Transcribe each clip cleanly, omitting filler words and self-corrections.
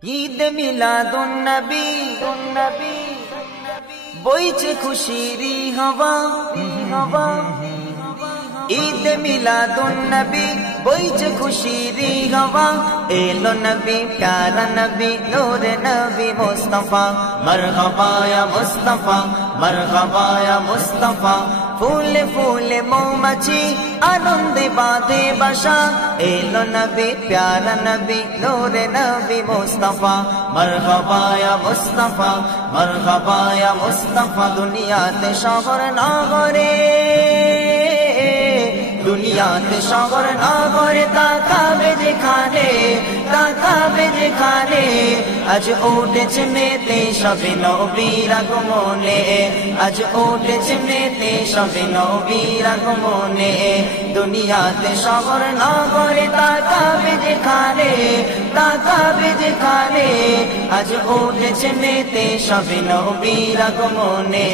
ঈদ মিলাদুন নবী বইছে খুশিরি হাওয়া ঈদ মিলাদুন নবী বইছে খুশিরি হাওয়া এলো নবী প্যারা নবী নূরে নবী মুস্তাফা মরহবা ইয়া মুস্তাফা মরহবা ইয়া মুস্তাফা ফুলে ফুলে মৌমাছি আনন্দে বাঁধে বাসা এলো নবী প্যারা নবী নূরে নবী মুস্তাফা মরহবা ইয়া মুস্তাফা মরহবা ইয়া মুস্তাফা দুনিয়াতে শহর নগরে দুনিয়াতে শহর নগরে তাকাবে যেখানে আজ উঠেছে মেতে সবে নবীর আগমনে আজ উঠেছে মেতে সবে নবীর আগমনে দুনিয়াতে শহর নগরে তাকাবে যেখানে আজ উঠেছে মেতে সবে নবীর আগমনে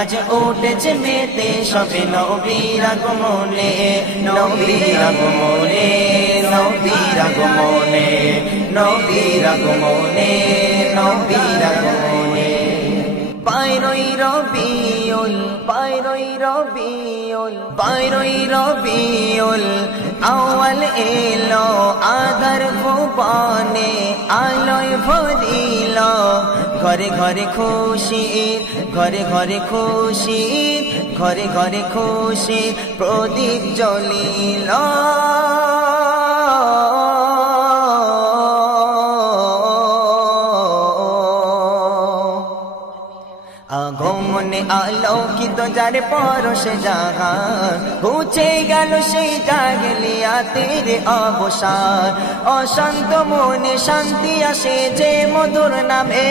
আজ উঠেছে মেতে সবে নবীর আগমনে নবীর আগমনে নবীর আগমনে নবীর আগমনে নবীর আগমনে বাইরই রবিউল আউয়াল এলো আধার গোপনে আলোয় ভরিল ঘরে ঘরে খুশি ঘরে ঘরে খুশি ঘরে ঘরে খুশি প্রদীপ জ্বলিল আগমনে আলোকিত যার পরশে জাহান ঘুচে গেল সেই জাগলিয়াতের অবসান অশান্ত মনে শান্তি আসে যে মধুর নামে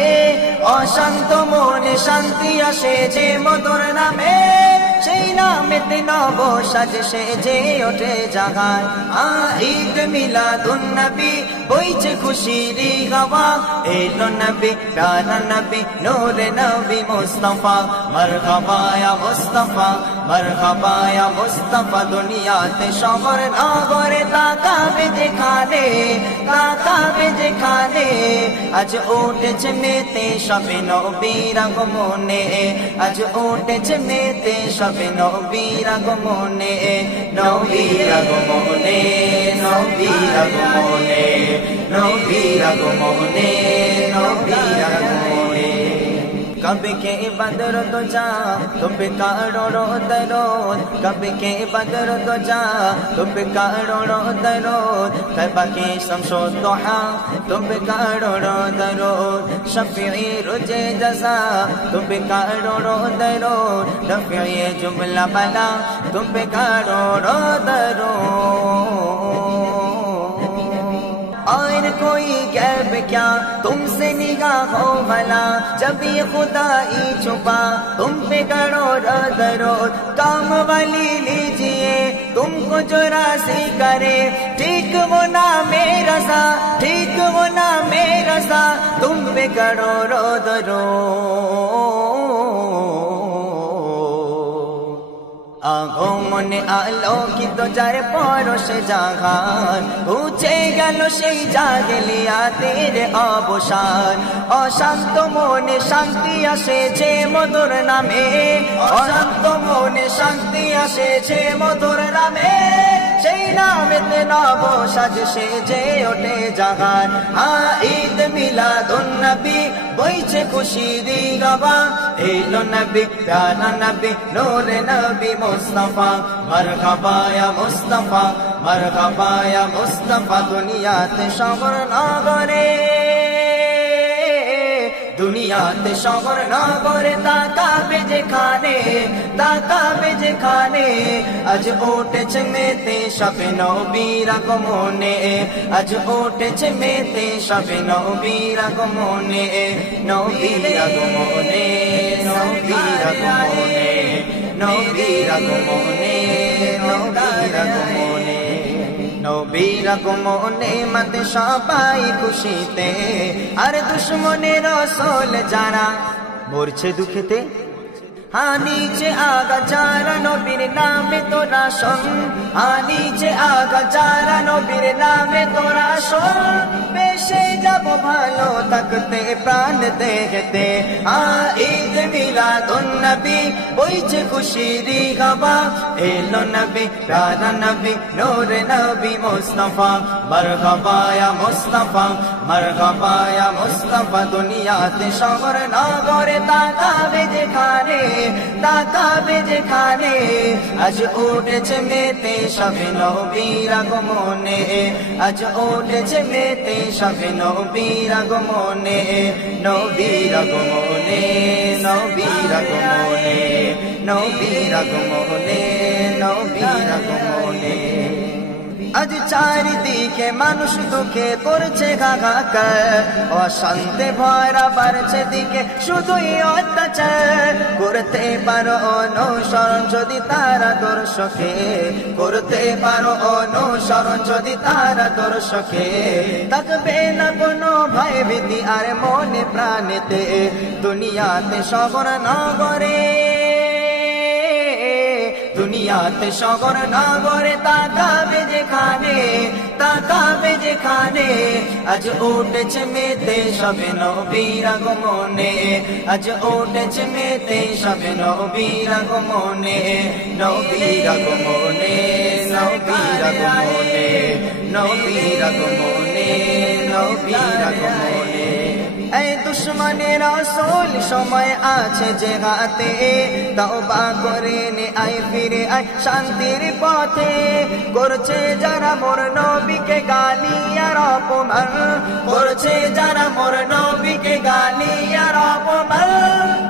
অশান্ত মনে শান্তি আসে যে মধুর নামে সেই নামেতে নব সাজে সেজে ওঠে জাগান ঈদ মিলাদুন নবী বইছে খুশিরি হাওয়া এলো নবী প্যারা নবী নূরে নবী মুস্তাফা মরহবা ইয়া মুস্তাফা মরহবা ইয়া মুস্তাফা দুনিয়াতে শহর নগরে তাকাবে যেখানে আজ উঠেছে মেতে সবে নবীর আগমনে আজ উঠেছে মেতে সবে নবীর আগমনে নবীর আগমনে নবীর আগমনে নবীর আগমনে নবীর আগমনে कब के बदर तो जा तुम पे कारो रो दरोद कब के बदर तो जा तुम पे कारो रो दरोद कब के शमशो दुहा तुम पे कारो रो दरोद शफीई रुजे जजा तुम पे कारो रो दरोद रफीई जुमला बला तुम पे कारो रो दरोद और कोई गैब क्या तुमसे निगाहो भला जब ये खुदाई छुपा तुम पे करो दरोद काम वाली लीजिए तुमको जो राज़ी करे ठीक वो ना मेरा सा ठीक वो ना मेरा सा तुम पे करो दरोद আগমনে আলোকিত যার পরশে জাগান ঘুচে গেল সেই জাগলিয়াতের অবসান অশান্ত মনে শান্তি আসে যে মধুর নামে অশান্ত মনে শান্তি আসে যে মধুর নামে সেই নামেতে নব সাজ সেজে ওঠে জাগান ঈদ মিলাদুন নবী বইছে খুশিরি হাওয়া এলো নবী প্যারা নবী নূরে নবী মুস্তাফা মরহবা ইয়া মুস্তাফা মরহবা ইয়া মুস্তাফা দুনিয়াতে শহর নগরে দুনিয়াতে শহর নগরে তাকাবে যেখানে আজ উঠেছে মেতে সবে নবীর আগমনে আজ উঠেছে মেতে সবে নবীর আগমনে নবীর আগমনে নবীর আগমনে নবীর আগমনে নবীর আগমনে নবীর আগমনে মতে সবাই খুশিতে আর দুশ্মনের রসল যারা মরছে দুঃখেতে नीचे आगा जारा नबीर नामे तोरा शोन नीचे आगा जारा नबीर नामे तोरा शोन पेशे যাবো ভালো থাকতে প্রাণ দেখতে ঈদ মিলাদুন নবী বইছে খুশিরি হাওয়া এলো নবী প্যারা নবী নূরে নবী মুস্তাফা মারহাবা ইয়া মুস্তাফা মারহাবা ইয়া মুস্তাফা দুনিয়াতে শহর নগরে তাকাবে যেখানে আজ উঠেছে মেতে সবে নবীর আগমনে আজ উঠেছে মেতে সবে নবীর আগমনে নবীর আগমনে নবীর আগমনে নবীর আগমনে নবীর আগমনে আজ চারিদিকে মানুষ দুঃখে করছে হাহাকার অশান্তি ভরা বাড়ছে দিকে শুধুই অত্যাচার করতে পারো অনুসরণ যদি তারা দর্শকে করতে পারো অনুসরণ যদি তারা দর্শকে থাকবে না কোনো ভয় ভীতি আর মনে প্রাণেতে দুনিয়াতে শহর নগরে দুনিয়াতে শহর নগরে তাকাবে যেখানে আজ উঠেছে মেতে সবে নবীর আগমনে আজ উঠেছে মেতে সবে নবীর আগমনে নবীর আগমনে নবীর আগমনে নবীর আগমনে নবীর আগমনে এই দুশ্মনের রাসূল সময় আছে যে হাতে তওবা করে নে আয় ফিরে আয় শান্তির পথে করছে যারা মোর নবীকে গালি আর অপমান করছে যারা মোর নবীকে গালি আর অপমান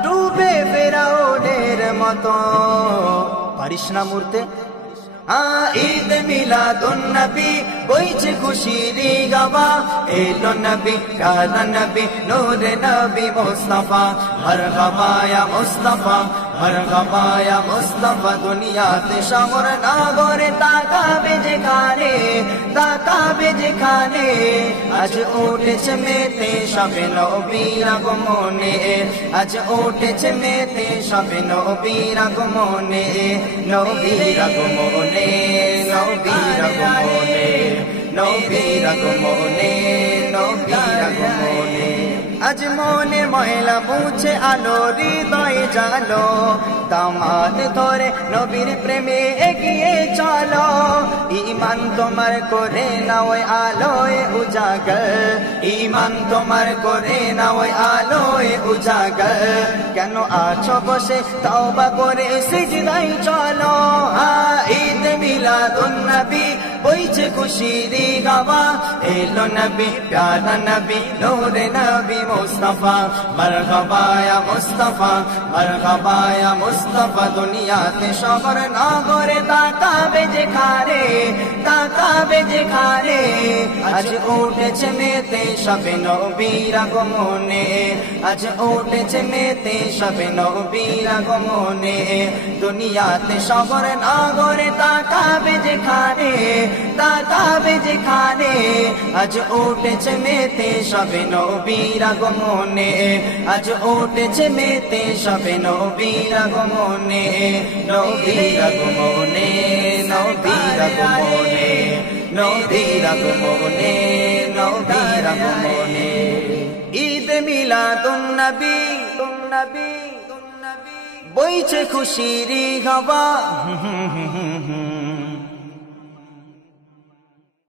ডুবে ফেরাউনের মতো পারিস না মরতে ঈদ মিলাদুন নবী বইছে খুশিরি হাওয়া এলো নবী প্যারা নবী নূরে নবী মুস্তাফা মারহাবা ইয়া মুস্তাফা মারহাবা ইয়া মুস্তাফা দুনিয়াতে শহর নগরে তাকাবে যেখানে আজ উঠেছে মেতে সবে নবীর আগমনে আজ উঠেছে মেতে সবে নবীর আগমনে নবীর আগমনে নবীর আগমনে নবীর আগমনে নবীর আগমনে আজ মনে ময়লা মুছে আলো হৃদয়ে জালো দামাত ধরে নবীর প্রেমে এগিয়ে চলো ঈমান তোমার করে নাও আলোয় উজাগর ঈমান তোমার করে নাও আলোয় উজাগর কেন আছো বসে তওবা করে সিজদায় চলো ঈদ মিলাদুন নবী বইছে খুশিরি হাওয়া এলো নবী প্যারা নবী নূরে নবী মুস্তাফা মারহাবা ইয়া মুস্তাফা মারহাবা ইয়া মুস্তাফা দুনিয়াতে শহর নগরে তাকাবে যেখানে আজ উঠেছে মেতে সবে নবীর আগমনে আজ উঠেছে মেতে সবে নবীর আগমনে দুনিয়াতে শহর নগরে তাকাবে যেখানে আজ উঠেছে মেতে সবে নবীর আগমনে আজ উঠেছে মেতে সবে নবীর আগমনে নবীর আগমনে নবীর আগমনে নবীর আগমনে নবীর আগমনে ঈদ মিলাদুন নবী বইছে খুশিরি হাওয়া